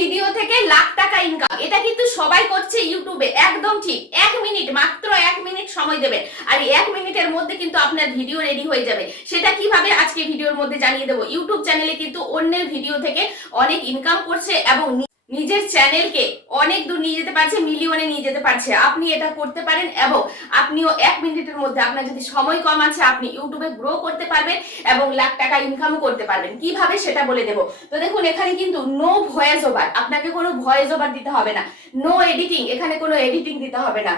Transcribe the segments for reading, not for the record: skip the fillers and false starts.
Video থেকে লাখ টাকা income, এটা কিন্তু সবাই করছে ইউটিউবে, একদম ঠিক। 1 মিনিট, মাত্র 1 মিনিট সময় দেবেন, আর 1 মিনিটের মধ্যে কিন্তু আপনার ভিডিও রেডি হয়ে যাবে। সেটা কিভাবে আজকে ভিডিওর মধ্যে জানিয়ে দেবো। ইউটিউব চ্যানেলে কিন্তু অন্যের ভিডিও থেকে অনেক ইনকাম করছে এবং নিজের চ্যানেলকে অনেক দূর নিয়ে যেতে পারছে, মিলিয়নে নিয়ে যেতে পারছে। আপনি এটা করতে পারেন এবং আপনিও 1 মিনিটের মধ্যে, আপনার যদি সময় কম আছে, আপনি ইউটিউবে গ্রো করতে পারবেন এবং লাখ টাকা ইনকামও করতে পারবেন। কিভাবে সেটা বলে দেবো। তো দেখুন, এখানে কিন্তু নো ভয়েস ওভার, আপনাকে কোনো ভয়েস ওভার দিতে হবে না। নো এডিটিং, এখানে কোনো এডিটিং দিতে হবে না।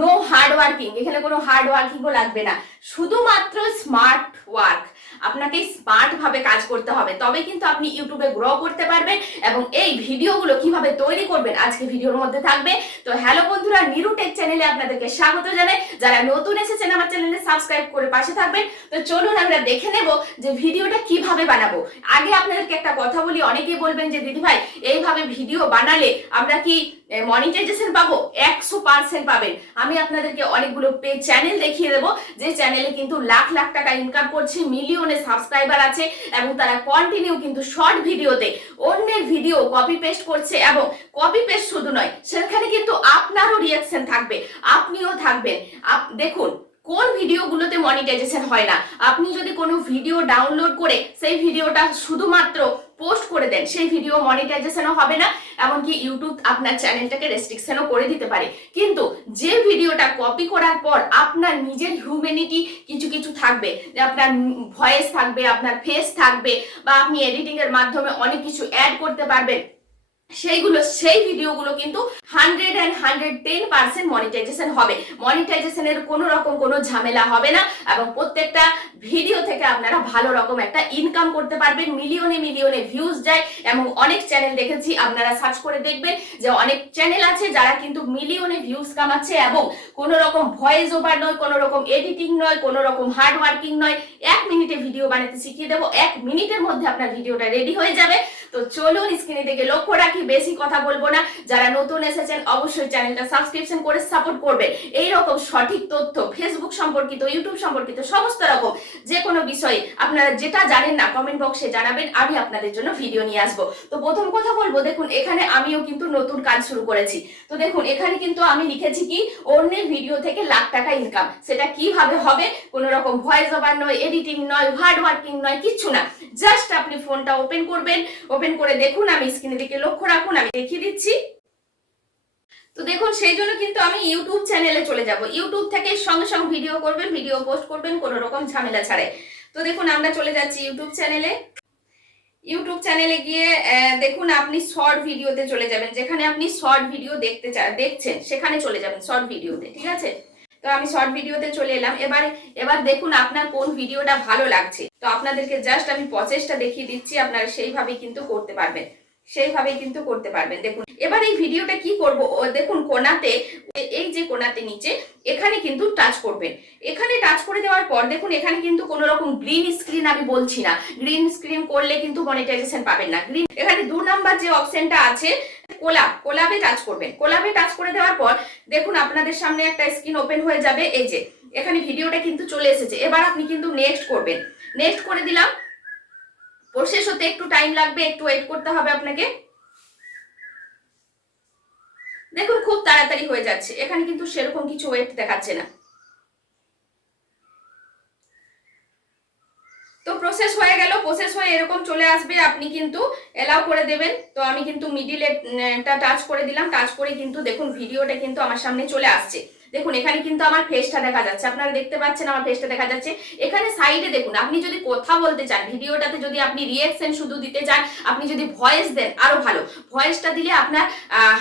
নো হার্ড ওয়ার্কিং, এখানে কোনো হার্ড ওয়ার্কিংও লাগবে না। শুধুমাত্র স্মার্ট ওয়ার্ক, আপনাকে স্মার্ট ভাবে কাজ করতে হবে, তবে কিন্তু আপনি ইউটিউবে গ্রো করতে পারবেন। এবং এই ভিডিওগুলো কিভাবে তৈরি করবেন আজকে ভিডিওর মধ্যে থাকবে। তো হ্যালো বন্ধুরা, নিরু টেক চ্যানেলে আপনাদেরকে স্বাগত জানাই। যারা নতুন এসেছেন আমার চ্যানেলে সাবস্ক্রাইব করে পাশে থাকবেন। তো চলুন আমরা দেখে নেব যে ভিডিওটা কিভাবে বানাবো। আগে আপনাদেরকে একটা কথা বলি, অনেকেই বলবেন যে দিদি ভাই এইভাবে ভিডিও বানালে আমরা কি মনিটাইজেশন পাবো? 100% পাবেন। আমি আপনাদেরকে অনেকগুলো চ্যানেল দেখিয়ে দেবো, যে চ্যানেলে কিন্তু লাখ লাখ টাকা ইনকাম করছে, মিলিয়নে সাবস্ক্রাইবার আছে এবং তারা কন্টিনিউ কিন্তু শর্ট ভিডিওতে অন্যের ভিডিও কপি পেস্ট করছে। এবং কপি পেস্ট শুধু নয়, সেখানে কিন্তু আপনারও রিঅ্যাকশন থাকবে, আপনিও থাকবেন। দেখুন কোন ভিডিওগুলোতে মনিটাইজেশন হয় না। আপনি যদি কোনো ভিডিও ডাউনলোড করে সেই ভিডিওটা শুধুমাত্র পোস্ট করে দেন, সেই ভিডিও মনিটাইজেশনও হবে না, এমনকি ইউটিউব আপনার চ্যানেলটাকে রেস্ট্রিকশনও করে দিতে পারে। কিন্তু যে ভিডিওটা কপি করার পর আপনার নিজের হিউম্যানিটি কিছু কিছু থাকবে, যে আপনার ভয়েস থাকবে, আপনার ফেস থাকবে, বা আপনি এডিটিং এর মাধ্যমে অনেক কিছু অ্যাড করতে পারবেন, সেই ভিডিওগুলো কিন্তু 110% মনিটাইজেশন হবে। মনিটাইজেশনের কোনো রকম কোনো ঝামেলা হবে না এবং প্রত্যেকটা ভিডিও থেকে আপনারা ভালো রকম একটা ইনকাম করতে পারবেন। মিলিয়নে মিলিয়নে ভিউজ যায় এবং অনেক চ্যানেল দেখেছি, আপনারা সার্চ করে দেখবেন যে অনেক চ্যানেল আছে যারা কিন্তু মিলিয়নে ভিউজ কামাচ্ছে এবং কোনো রকম ভয়েস ওভার নয়, কোনো রকম এডিটিং নয়, কোনো রকম হার্ড ওয়ার্কিং নয়। 1 মিনিটে ভিডিও বানাতে শিখিয়ে দেবো, 1 মিনিটের মধ্যে আপনার ভিডিওটা রেডি হয়ে যাবে। তো চলুন স্ক্রিনে থেকে লক্ষ্য রাখি, বেশি কথা বলবো না। যারা নতুন এসেছেন অবশ্যই চ্যানেলটা সাবস্ক্রিপশন করে সাপোর্ট করবেন। এই রকম সঠিক তথ্য ফেসবুক সম্পর্কিত, ইউটিউব সম্পর্কিত সমস্ত রকম যে কোনো বিষয়ে আপনারা যেটা জানেন না কমেন্ট বক্সে জানাবেন, আমি আপনাদের জন্য ভিডিও নিয়ে আসবো। তো প্রথম কথা বলবো, দেখুন এখানে আমিও কিন্তু নতুন কাজ শুরু করেছি। তো দেখুন এখানে কিন্তু আমি লিখেছি কি, অন্যের ভিডিও থেকে লাখ টাকা ইনকাম। সেটা কিভাবে হবে? কোনো রকম ভয়েস ওভার নয়, এডিটিং নয়, হার্ড ওয়ার্কিং নয়, কিচ্ছু না। জাস্ট আপনি ফোনটা ওপেন করবেন, ওপেন করে দেখুন, আমি স্ক্রিনের দিকে লক্ষ্য রাখুন, আমি দেখিয়ে দিচ্ছি। তো দেখুন সেই জন্য কিন্তু আমি ইউটিউব চ্যানেলে চলে যাব। ইউটিউব থেকে সঙ্গে সঙ্গে ভিডিও করবেন, ভিডিও পোস্ট করবেন কোনো রকম ঝামেলা ছাড়াই। তো দেখুন আমরা চলে যাচ্ছি ইউটিউব চ্যানেলে। ইউটিউব চ্যানেলে গিয়ে দেখুন আপনি শর্ট ভিডিওতে চলে যাবেন, যেখানে আপনি শর্ট ভিডিও দেখছেন সেখানে চলে যাবেন শর্ট ভিডিওতে, ঠিক আছে? তো আমি শর্ট ভিডিওতে চলে এলাম। এবার দেখুন আপনার কোন ভিডিওটা ভালো লাগছে। তো আপনাদেরকে জাস্ট আমি প্রসেসটা দেখিয়ে দিচ্ছি, আপনারা সেইভাবেই কিন্তু করতে পারবেন, সেইভাবেই কিন্তু করতে পারবেন। দেখুন এবার এই ভিডিওটা কি করব, দেখুন কোণাতে, এই যে কোণাতে নিচে এখানে কিন্তু টাচ করবেন। এখানে টাচ করে দেওয়ার পর দেখুন এখানে কিন্তু কোনো রকম গ্রিন স্ক্রিন আমি বলছি না, গ্রিন স্ক্রিন করলে কিন্তু মনিটাইজেশন পাবেন না। গ্রিন, এখানে 2 নাম্বার যে অপশনটা আছে কোলাবে টাচ করবেন। কোলাবে টাচ করে দেওয়ার পর দেখুন আপনাদের সামনে একটা স্ক্রিন ওপেন হয়ে যাবে। এই যে এখানে ভিডিওটা কিন্তু চলে এসেছে। এবার আপনি কিন্তু নেক্সট করবেন। নেক্সট করে দিলাম। প্রসেস হতে একটু টাইম লাগবে, একটু ওয়েট করতে হবে আপনাকে। দেখুন খুব তাড়াতাড়ি হয়ে যাচ্ছে, এখানে কিন্তু সেরকম কিছু ওয়েট দেখাচ্ছে না। তো প্রসেস হয়ে গেল, প্রসেস হয়ে এরকম চলে আসবে, আপনি কিন্তু এলাও করে দেবেন। তো আমি কিন্তু মিডিলে টাচ করে দিলাম। টাচ করে কিন্তু দেখুন ভিডিওটা কিন্তু আমার সামনে চলে আসছে। দেখুন এখানে কিন্তু আমার ফেসটা দেখা যাচ্ছে, আপনারা দেখতে পাচ্ছেন আমার ফেসটা দেখা যাচ্ছে। এখানে সাইডে দেখুন, আপনি যদি কথা বলতে চান ভিডিওটাতে, যদি আপনি রিঅ্যাকশন শুধু দিতে চান, আপনি যদি ভয়েস দেন আরো ভালো। ভয়েসটা দিলে আপনার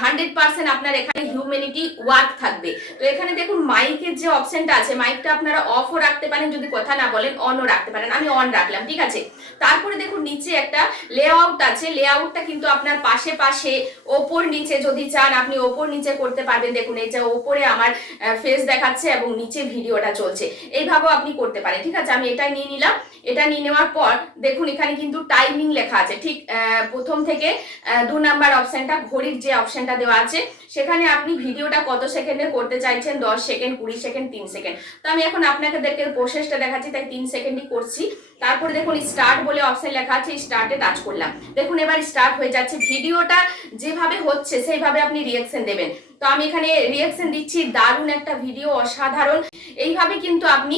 100% আপনার এখানে হিউম্যানিটি ওয়ার্ক থাকবে। তো এখানে দেখুন মাইকের যে অপশনটা আছে, মাইকটা আপনারা অফও রাখতে পারেন, যদি কথা না বলেন অনও রাখতে পারেন। আমি অন রাখলাম, ঠিক আছে? তারপরে দেখুন নিচে একটা লেআউট আছে, লেআউটটা কিন্তু আপনার পাশে পাশে ওপর নিচে যদি চান আপনি ওপর নিচে করতে পারবেন। দেখুন এই যে ওপরে আমার ফেস দেখাচ্ছে এবং নিচে ভিডিওটা চলছে, এইভাবেও আপনি করতে পারেন। ঠিক আছে, আমি এটাই নিয়ে নিলাম। এটা নিয়ে নেওয়ার পর দেখুন এখানে কিন্তু টাইমিং লেখা আছে, ঠিক প্রথম থেকে 2 নাম্বার অপশনটা, ঘড়ির যে অপশনটা দেওয়া আছে, সেখানে আপনি ভিডিওটা কত সেকেন্ডে করতে চাইছেন, 10 সেকেন্ড, 20 সেকেন্ড, 3 সেকেন্ড। তো আমি এখন আপনাদেরকে প্রসেসটা দেখাচ্ছি, তাই 3 সেকেন্ডই করছি। তারপরে দেখুন স্টার্ট বলে অপশন লেখা আছে, স্টার্টে টাচ করলাম। দেখুন এবার স্টার্ট হয়ে যাচ্ছে, ভিডিওটা যেভাবে হচ্ছে সেইভাবে আপনি রিঅ্যাকশন দেবেন। তো আমি এখানে রিঅ্যাকশন দিচ্ছি, দারুণ একটা ভিডিও, অসাধারণ। এইভাবে কিন্তু আপনি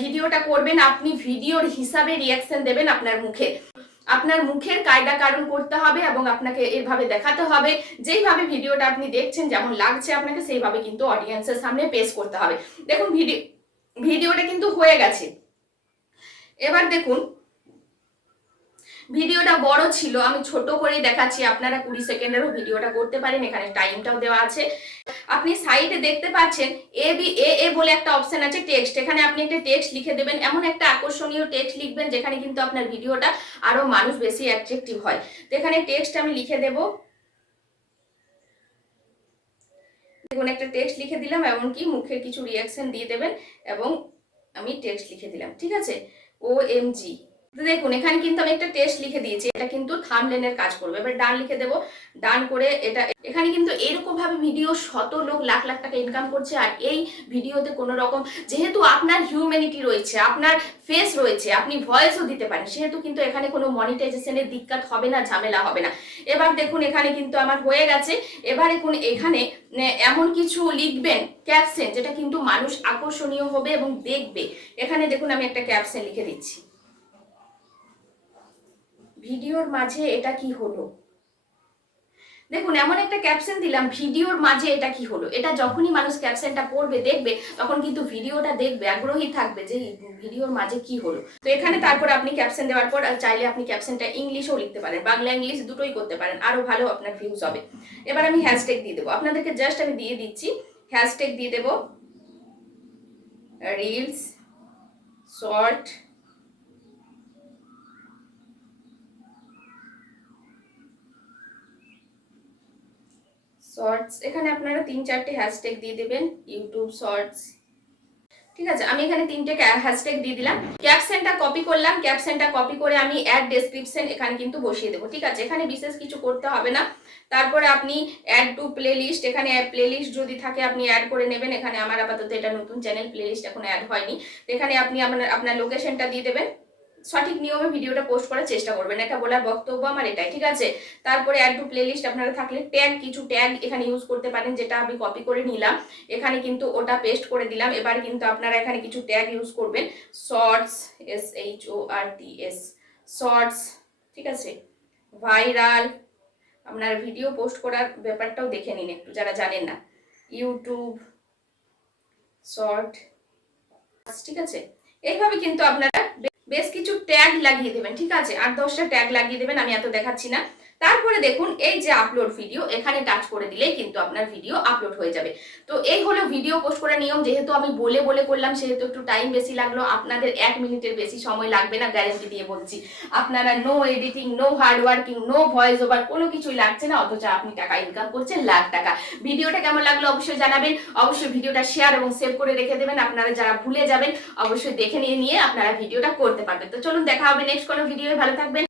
ভিডিওটা করবেন, আপনি ভিডিওর হিসাবে রিঅ্যাকশন দেবেন আপনার মুখের কায়দা কারণ করতে হবে এবং আপনাকে এইভাবে দেখাতে হবে, যেইভাবে ভিডিওটা আপনি দেখছেন যেমন লাগছে আপনাকে সেইভাবে কিন্তু অডিয়েন্সের সামনে পেশ করতে হবে। দেখুন ভিডিওটা কিন্তু হয়ে গেছে। এবার দেখুন ভিডিওটা বড় ছিল, আমি ছোট করে দেখাচ্ছি, আপনারা 20 সেকেন্ডেরও ভিডিওটা করতে পারেন, এখানে টাইমটাও দেওয়া আছে। আপনি সাইডে দেখতে পাচ্ছেন এ বলে একটা অপশন আছে, টেক্সট। এখানে আপনি একটা টেক্সট লিখে দেবেন, এমন একটা আকর্ষণীয় টেক্সট লিখবেন যেখানে কিন্তু আপনার ভিডিওটা আরো মানুষ বেশি অ্যাট্রাকটিভ হয়। তো এখানে টেক্সট আমি লিখে দেব, দেখুন একটা টেক্সট লিখে দিলাম, এমনকি মুখের কিছু রিয়াকশন দিয়ে দেবেন এবং আমি টেক্সট লিখে দিলাম। ঠিক আছে, OMG। দেখুন এখানে কিন্তু আমি একটা টেক্সট লিখে দিয়েছি, এটা কিন্তু থাম্বনেলের কাজ করবে। এবার ডান লিখে দেব, ডান করে এটা এখানে কিন্তু এরকম ভাবে ভিডিও শত লোক লাখ লাখ টাকা ইনকাম করছে। আর এই ভিডিওতে কোনো রকম, যেহেতু আপনার হিউম্যানিটি রয়েছে, আপনার ফেস রয়েছে, আপনি ভয়েসও দিতে পারেন, সেহেতু কিন্তু এখানে কোনো মনিটাইজেশনের দিক্কত হবে না, ঝামেলা হবে না। এবার দেখুন এখানে কিন্তু আমার হয়ে গেছে। এবার দেখুন এখানে এমন কিছু লিখবেন ক্যাপশন, যেটা কিন্তু মানুষ আকর্ষণীয় হবে এবং দেখবে। এখানে দেখুন আমি একটা ক্যাপশন লিখে দিচ্ছি, ভিডিওর মাঝে এটা কি হলো। দেখুন এমন একটা ক্যাপশন দিলাম, ভিডিওর মাঝে এটা কি হলো। এটা যখনই মানুষ ক্যাপশনটা পড়বে, দেখবে, তখন কিন্তু ভিডিওটা দেখবে, আগ্রহী থাকবে যে ভিডিওর মাঝে কি হলো। তো এখানে তারপর আপনি ক্যাপশন দেওয়ার পর চাইলে আপনি ক্যাপশনটা ইংলিশও লিখতে পারেন, বাংলা ইংলিশ দুটোই করতে পারেন, আরো ভালো আপনার ভিউজ হবে। এবার আমি হ্যাশট্যাগ দিয়ে দেবো, আপনাদেরকে জাস্ট আমি দিয়ে দিচ্ছি, হ্যাশট্যাগ দিয়ে দেবো রিলস শর্ট শর্টস। এখানে আপনারা 3-4টে হ্যাশট্যাগ দিয়ে দেবেন, ইউটিউব শর্টস। ঠিক আছে, আমি এখানে 3টে হ্যাশট্যাগ দিয়ে দিলাম। ক্যাপশনটা কপি করলাম, ক্যাপশনটা কপি করে আমি অ্যাড ডেসক্রিপশন এখানে কিন্তু বসিয়ে দেবো। ঠিক আছে, এখানে বিশেষ কিছু করতে হবে না। তারপরে আপনি অ্যাড টু প্লেলিস্ট, এখানে প্লেলিস্ট যদি থাকে আপনি অ্যাড করে নেবেন। এখানে আমার আপাতত এটা নতুন চ্যানেল, প্লেলিস্ট এখন অ্যাড হয়নি। তো এখানে আপনি আপনার লোকেশনটা দিয়ে দেবেন, সঠিক নিয়মে ভিডিওটা পোস্ট করার চেষ্টা করবেন, এটা বলার বক্তব্য আমার এটাই। ঠিক আছে, তারপরে অ্যাড টু প্লেলিস্ট আপনারা থাকলে ট্যাগ, কিছু ট্যাগ এখানে ইউজ করতে পারেন, যেটা আমি কপি করে নিলাম, এখানে কিন্তু ওটা পেস্ট করে দিলাম। এবার কিন্তু আপনারা এখানে কিছু ট্যাগ ইউজ করবেন, শর্টস, SHORTS, শর্টস। ঠিক আছে, ভাইরাল, আপনার ভিডিও পোস্ট করার ব্যাপারটাও দেখে নিন একটু যারা জানেন না, ইউটিউব শর্ট। ঠিক আছে, এইভাবে কিন্তু আপনারা বেশ কিছু ট্যাগ লাগিয়ে দেবেন। ঠিক আছে, 8-10টা ট্যাগ লাগিয়ে দেবেন, আমি এত দেখাচ্ছি না। তারপরে দেখুন এই যে আপলোড ভিডিও, এখানে টাচ করে দিলেই কিন্তু আপনার ভিডিও আপলোড হয়ে যাবে। তো এই হলো ভিডিও পোস্ট করার নিয়ম। যেহেতু আমি বলে বলে করলাম, সেহেতু একটু টাইম বেশি লাগলো, আপনাদের 1 মিনিটের বেশি সময় লাগবে না, গ্যারেন্টি দিয়ে বলছি। আপনারা no editing, no hard working, no voice over, কোনো কিছুই লাগছে না, অথচ আপনি টাকা ইনকাম করছেন লাখ টাকা। ভিডিওটা কেমন লাগলো অবশ্যই জানাবেন, অবশ্যই ভিডিওটা শেয়ার এবং সেভ করে রেখে দেবেন। আপনারা যারা ভুলে যাবেন অবশ্যই দেখে নিয়ে আপনারা ভিডিওটা করতে পারবেন। তো চলুন দেখা হবে নেক্সট কোনো ভিডিও, ভালো থাকবেন।